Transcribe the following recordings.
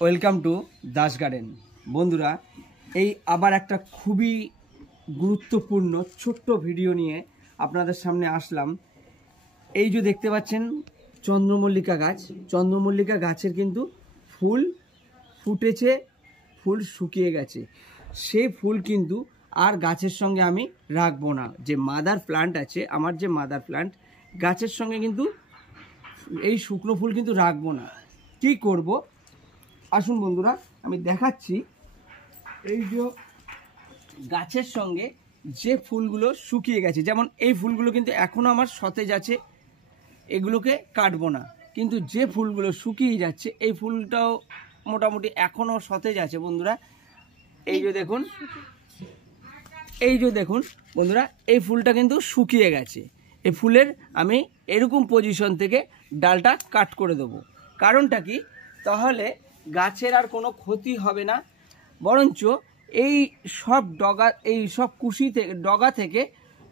Welcome to Das garden. বন্ধুরা, এই আবার একটা খুবই গুরুত্বপূর্ণ ছোট্ট ভিডিও নিয়ে আপনাদের সামনে আসলাম। এই যে দেখতে পাচ্ছেন চন্দ্রমল্লিকা গাছ, চন্দ্রমল্লিকা গাছের কিন্তু ফুল ফুটেছে, ফুল শুকিয়ে গেছে। সেই ফুল কিন্তু আর গাছের সঙ্গে আমি রাখবো না। যে মাদার প্লান্ট আছে, আমার যে মাদার প্লান্ট, গাছের সঙ্গে কিন্তু এই শুকনো ফুল কিন্তু রাখবো না। কী করব আসুন বন্ধুরা, আমি দেখাচ্ছি। এই যে গাছের সঙ্গে যে ফুলগুলো শুকিয়ে গেছে, যেমন এই ফুলগুলো কিন্তু এখনও আমার সতেজ আছে, এগুলোকে কাটবো না। কিন্তু যে ফুলগুলো শুকিয়ে যাচ্ছে, এই ফুলটাও মোটামুটি এখনও সতেজ আছে বন্ধুরা। এই যে দেখুন, এই যে দেখুন বন্ধুরা, এই ফুলটা কিন্তু শুকিয়ে গেছে। এই ফুলের আমি এরকম পজিশন থেকে ডালটা কাট করে দেবো। কারণটা কি? তাহলে গাছের আর কোনো ক্ষতি হবে না, বরঞ্চ এই সব ডগা, এই সব কুশি থেকে, ডগা থেকে,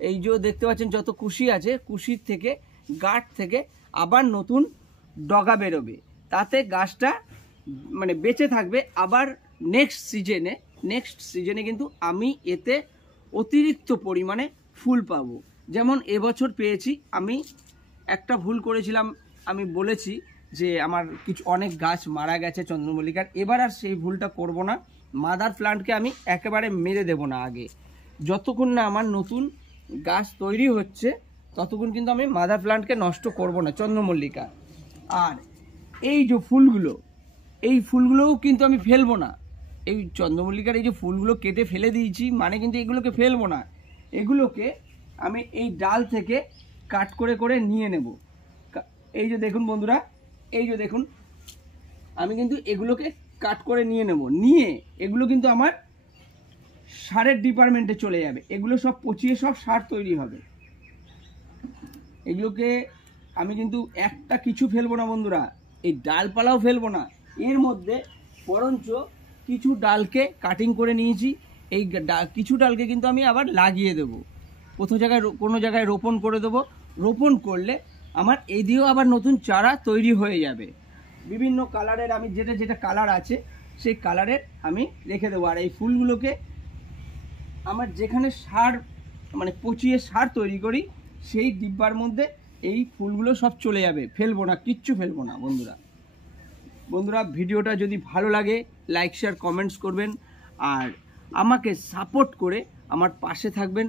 এই যে দেখতে পাচ্ছেন যত কুশি আছে, কুশির থেকে, গাছ থেকে আবার নতুন ডগা বেরোবে। তাতে গাছটা মানে বেঁচে থাকবে। আবার নেক্সট সিজনে কিন্তু আমি এতে অতিরিক্ত পরিমাণে ফুল পাবো। যেমন এবছর পেয়েছি। আমি একটা ভুল করেছিলাম, আমি বলেছি যে আমার অনেক গাছ মারা গেছে চন্দ্রমল্লিকার। এবার আর সেই ভুলটা করব না। মাদার প্লান্টকে আমি একেবারে মেরে দেব না। আগে যতক্ষণ না আমার নতুন গাছ তৈরি হচ্ছে, ততক্ষণ কিন্তু আমি মাদার প্লান্টকে নষ্ট করব না, চন্দ্রমল্লিকা। আর এই যে ফুলগুলো, এই ফুলগুলোও কিন্তু আমি ফেলবো না। এই চন্দ্রমল্লিকার এই যে ফুলগুলো কেটে ফেলে দিয়েছি, মানে কিন্তু এগুলোকে ফেলবো না। এগুলোকে আমি এই ডাল থেকে কাট করে করে নিয়ে নেব। এই যে দেখুন বন্ধুরা, এই যে দেখুন, আমি কিন্তু এগুলোকে কাট করে নিয়ে নেব। নিয়ে এগুলো কিন্তু আমার সারের ডিপার্টমেন্টে চলে যাবে। এগুলো সব পচিয়ে সব সার তৈরি হবে। এগুলোকে আমি কিন্তু একটা কিছু ফেলবো না বন্ধুরা, এই ডালপালাও ফেলবো না। এর মধ্যে বরঞ্চ কিছু ডালকে কাটিং করে নিয়েছি। এই কিছু ডালকে কিন্তু আমি আবার লাগিয়ে দেবো। কোনো জায়গায় রোপণ করে দেবো। রোপণ করলে আমার এই দিয়েও আবার নতুন চারা তৈরি হয়ে যাবে। বিভিন্ন কালারের, আমি যেটা যেটা কালার আছে সেই কালারের আমি রেখে দেবো। আর এই ফুলগুলোকে আমার যেখানে সার, মানে পচিয়ে সার তৈরি করি, সেই ডিব্বার মধ্যে এই ফুলগুলো সব চলে যাবে। ফেলবো না, কিচ্ছু ফেলবো না বন্ধুরা, ভিডিওটা যদি ভালো লাগে লাইক, শেয়ার, কমেন্টস করবেন। আর আমাকে সাপোর্ট করে আমার পাশে থাকবেন।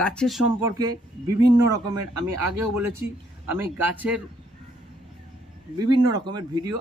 গাছের সম্পর্কে বিভিন্ন রকমের, আমি আগেও বলেছি, আমি গাছের বিভিন্ন রকমের ভিডিও